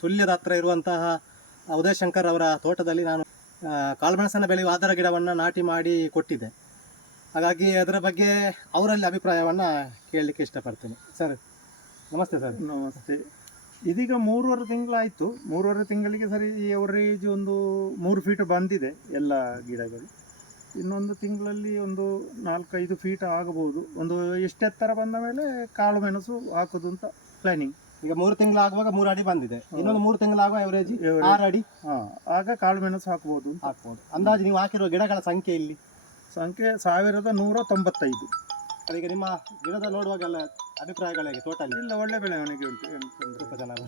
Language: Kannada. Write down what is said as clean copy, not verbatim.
ಸುಳ್ಯದ ಹತ್ರ ಇರುವಂತಹ ಉದಯಶಂಕರ್ ಅವರ ತೋಟದಲ್ಲಿ ನಾನು ಕಾಳುಮೆಣಸನ್ನು ಬೆಳೆಯುವ ಆಧಾರ ಗಿಡವನ್ನು ನಾಟಿ ಮಾಡಿ ಕೊಟ್ಟಿದ್ದೆ. ಹಾಗಾಗಿ ಅದರ ಬಗ್ಗೆ ಅವರಲ್ಲಿ ಅಭಿಪ್ರಾಯವನ್ನು ಕೇಳಲಿಕ್ಕೆ ಇಷ್ಟಪಡ್ತೀನಿ. ಸರ್ ನಮಸ್ತೆ. ಸರ್ ನಮಸ್ತೆ. ಇದೀಗ 3.5 ತಿಂಗಳಾಯಿತು. 3.5 ತಿಂಗಳಿಗೆ ಸರಿ ಎವರೇಜ್ ಒಂದು 3 ಫೀಟ್ ಬಂದಿದೆ ಎಲ್ಲ ಗಿಡಗಳು. ಇನ್ನೊಂದು ತಿಂಗಳಲ್ಲಿ ಒಂದು 4-5 ಫೀಟ್ ಆಗಬಹುದು. ಒಂದು ಎಷ್ಟು ಎತ್ತರ ಬಂದ ಮೇಲೆ ಕಾಳು ಮೆಣಸು ಹಾಕೋದು ಅಂತ ಪ್ಲಾನಿಂಗ್. ಈಗ 3 ತಿಂಗಳಾಗುವಾಗ 3 ಅಡಿ ಬಂದಿದೆ. ಇನ್ನೊಂದು 3 ತಿಂಗಳಾಗುವ ಎವರೇಜ್ 6 ಅಡಿ. ಆಗ ಕಾಳು ಮೆಣಸು ಹಾಕ್ಬೋದು. ಅಂದಾಜು ನೀವು ಹಾಕಿರುವ ಗಿಡಗಳ ಸಂಖ್ಯೆ ಇಲ್ಲಿ ಸಂಖ್ಯೆ 1195. ಅದೀಗ ನಿಮ್ಮ ಗಿಡದ ನೋಡುವಾಗೆಲ್ಲ ಅಭಿಪ್ರಾಯಗಳೇಗೆ? ತೋಟಲ್ಲಿ ಇಲ್ಲ, ಒಳ್ಳೆ ಬೆಳವಣಿಗೆ ಉಂಟು. ಸ್ವಲ್ಪ ಚೆನ್ನಾಗಿ